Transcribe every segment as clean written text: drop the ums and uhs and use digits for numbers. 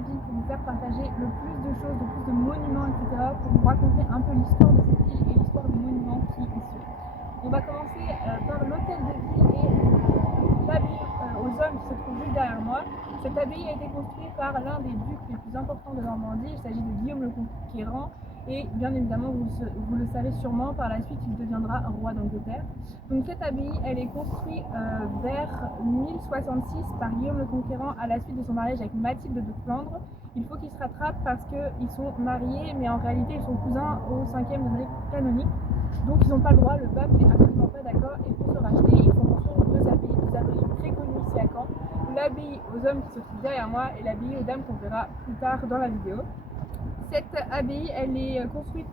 ville pour vous faire partager le plus de choses, le plus de monuments, etc. pour vous raconter un peu l'histoire de cette ville et l'histoire des monuments qui y sont. On va commencer par l'hôtel de ville et l'abbaye aux hommes qui se trouve juste derrière moi. Cette abbaye a été construite par l'un des ducs les plus importants de Normandie. Il s'agit de Guillaume le Conquérant. Et bien évidemment, vous le savez sûrement, par la suite, il deviendra roi d'Angleterre. Donc cette abbaye, elle est construite vers 1066 par Guillaume le Conquérant à la suite de son mariage avec Mathilde de Flandre. Il faut qu'ils se rattrapent parce qu'ils sont mariés, mais en réalité, ils sont cousins au 5e degré canonique. Donc ils n'ont pas le droit, le pape n'est absolument pas d'accord. Et pour se racheter, ils font construire deux abbayes très connues ici à Caen. L'abbaye aux hommes qui se trouve derrière moi et l'abbaye aux dames qu'on verra plus tard dans la vidéo. Cette abbaye, elle est construite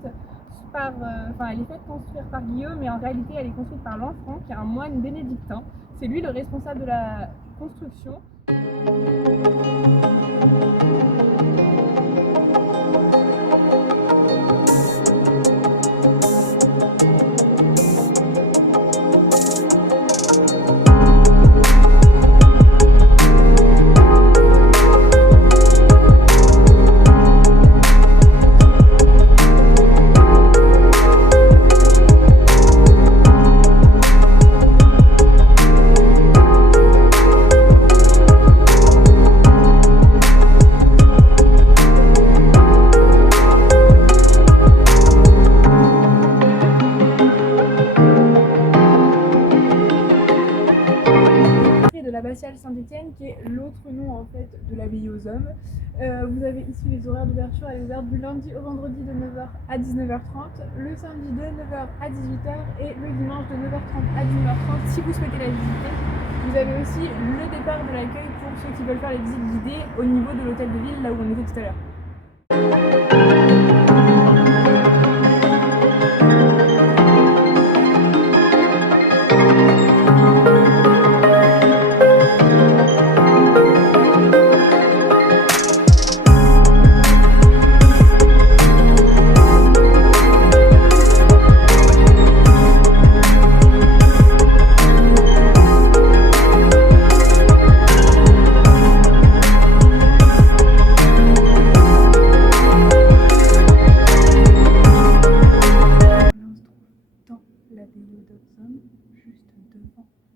elle est faite construire par Guillaume, mais en réalité, elle est construite par Lanfranc, qui est un moine bénédictin. C'est lui le responsable de la construction. L'abbatiale Saint-Étienne, qui est l'autre nom en fait de l'abbaye aux hommes. Vous avez ici les horaires d'ouverture. Elle est ouverte du lundi au vendredi de 9h à 19h30, le samedi de 9h à 18h et le dimanche de 9h30 à 19h30 si vous souhaitez la visiter. Vous avez aussi le départ de l'accueil pour ceux qui veulent faire les visites guidées au niveau de l'hôtel de ville, là où on était tout à l'heure.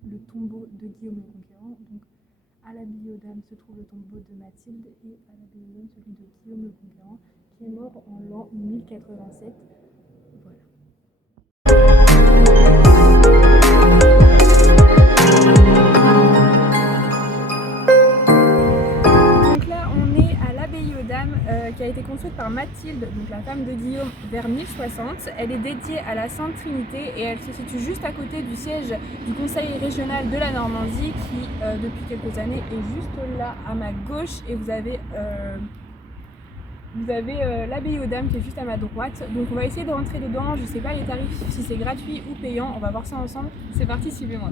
Le tombeau de Guillaume le Conquérant. Donc à l'abbaye aux dames se trouve le tombeau de Mathilde et à l'abbaye aux hommes celui de Guillaume le Conquérant qui est mort en l'an 1087. Voilà. Donc là on est à l'abbaye aux dames qui a été construite par Mathilde, donc la femme de Guillaume, vers 1060. Elle est dédiée à la Sainte Trinité et elle se situe juste à côté du siège du Conseil régional de la Normandie qui, depuis quelques années, est juste là à ma gauche. Et vous avez l'abbaye aux dames qui est juste à ma droite. Donc on va essayer de rentrer dedans. Je ne sais pas les tarifs, si c'est gratuit ou payant. On va voir ça ensemble. C'est parti, suivez-moi.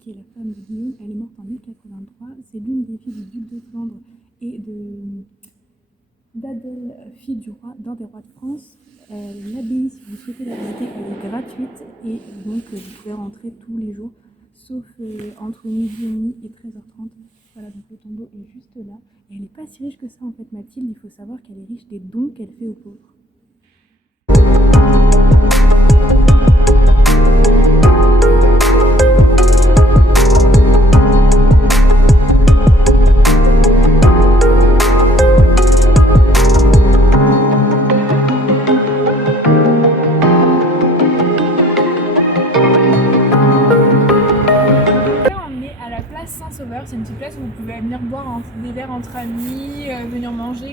Qui est la femme de Guillaume. Elle est morte en 1083. C'est l'une des filles du duc de Flandre et d'Adèle, fille du roi, d'un des rois de France. L'abbaye, si vous souhaitez la visiter, elle est gratuite et donc vous pouvez rentrer tous les jours, sauf entre midi et demi et 13h30. Voilà, donc le tombeau est juste là. Et elle n'est pas si riche que ça en fait, Mathilde. Il faut savoir qu'elle est riche des dons qu'elle fait aux pauvres.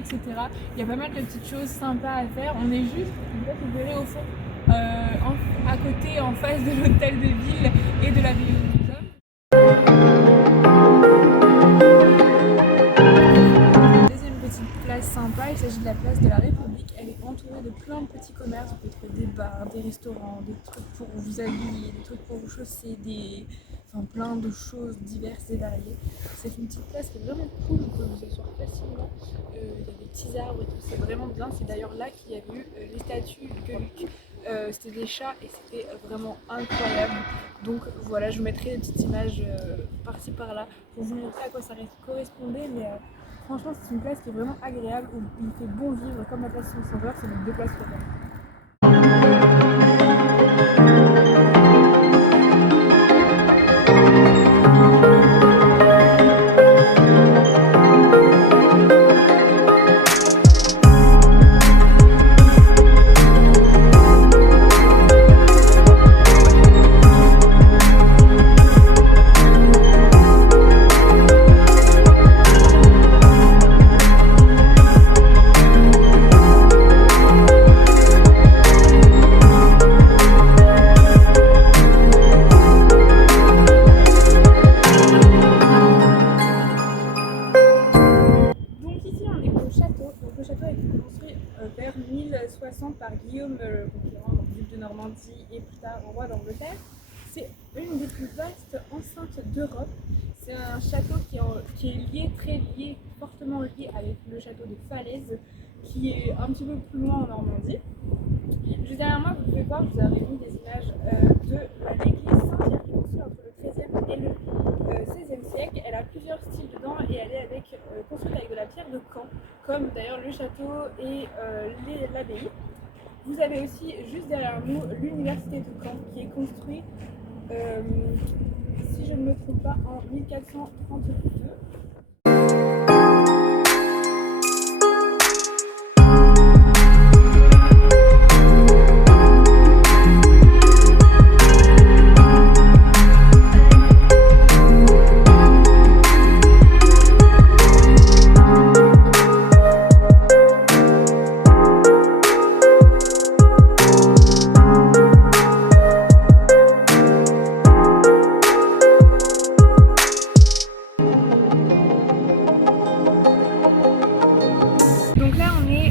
etc. Il y a pas mal de petites choses sympas à faire. On est juste, vous verrez au fond, à côté, en face de l'hôtel de ville et de la ville où nous sommes. Deuxième petite place sympa, il s'agit de la place de la République. Elle est entourée de plein de petits commerces. Vous pouvez trouver des bars, des restaurants, des trucs pour vous habiller, des trucs pour vous chausser, plein de choses diverses et variées. C'est une petite place qui est vraiment cool, vous pouvez vous asseoir facilement. Il y a des petits arbres et tout, c'est vraiment bien. C'est d'ailleurs là qu'il y a eu les statues Gueuluc. C'était des chats et c'était vraiment incroyable. Donc voilà, je vous mettrai des petites images par-ci par-là pour vous montrer à quoi ça correspondait. Mais franchement, c'est une place qui est vraiment agréable, où il fait bon vivre, comme la place Saint-Sauveur, c'est les deux places préférées. Vers 1060 par Guillaume le Conquérant, donc duc de Normandie et plus tard roi d'Angleterre. C'est une des plus vastes enceintes d'Europe. C'est un château qui est lié, très lié, fortement lié avec le château de Falaise, qui est un petit peu plus loin en Normandie. Juste derrière moi, vous pouvez voir, je vous avais mis des images de l'église Saint-Pierre qui est construite entre le XIIIe et le XVIe siècle. Elle a plusieurs styles dedans et elle est construite avec de la pierre de Caen, comme d'ailleurs le château et l'abbaye. Vous avez aussi juste derrière nous l'université de Caen qui est construite, si je ne me trompe pas, en 1432.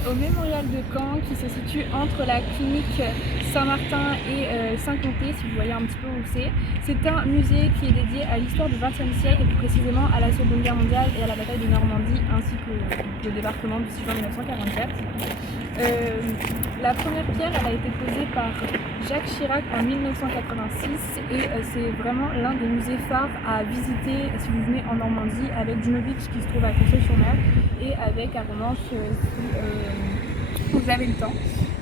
Au mémorial de Caen qui se situe entre la clinique Saint-Martin et Saint-Comté, si vous voyez un petit peu où c'est. C'est un musée qui est dédié à l'histoire du XXe siècle et plus précisément à la Seconde Guerre mondiale et à la bataille de Normandie ainsi que le débarquement du 6 juin 1944. La première pierre elle a été posée par Jacques Chirac en 1986 et c'est vraiment l'un des musées phares à visiter si vous venez en Normandie, avec Dunovitch qui se trouve à Courcelles-sur-Mer et avec Armanche si vous avez le temps.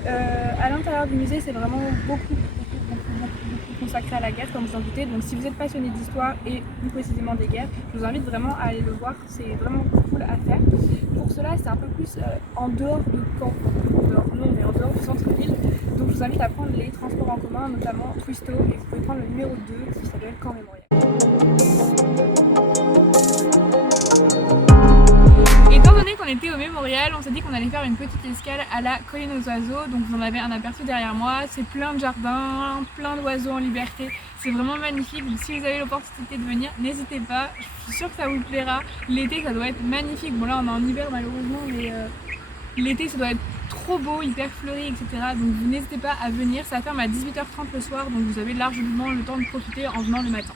À l'intérieur du musée, c'est vraiment beaucoup consacré à la guerre, comme vous en doutez. Donc si vous êtes passionné d'histoire et plus précisément des guerres, je vous invite vraiment à aller le voir. C'est vraiment cool à faire. Pour cela, c'est un peu plus en dehors de Caen, mais en dehors du centre-ville. Donc je vous invite à prendre les transports en commun, notamment Twisto, et vous pouvez prendre le numéro 2 qui s'appelle Caen Mémorial. Étant donné qu'on était au mémorial, on s'est dit qu'on allait faire une petite escale à la colline aux oiseaux. Donc vous en avez un aperçu derrière moi, c'est plein de jardins, plein d'oiseaux en liberté. C'est vraiment magnifique, donc si vous avez l'opportunité de venir, n'hésitez pas, je suis sûre que ça vous plaira. L'été ça doit être magnifique, bon là on est en hiver malheureusement, mais l'été ça doit être trop beau, hyper fleuri, etc. Donc vous n'hésitez pas à venir, ça ferme à 18h30 le soir, donc vous avez largement le temps de profiter en venant le matin.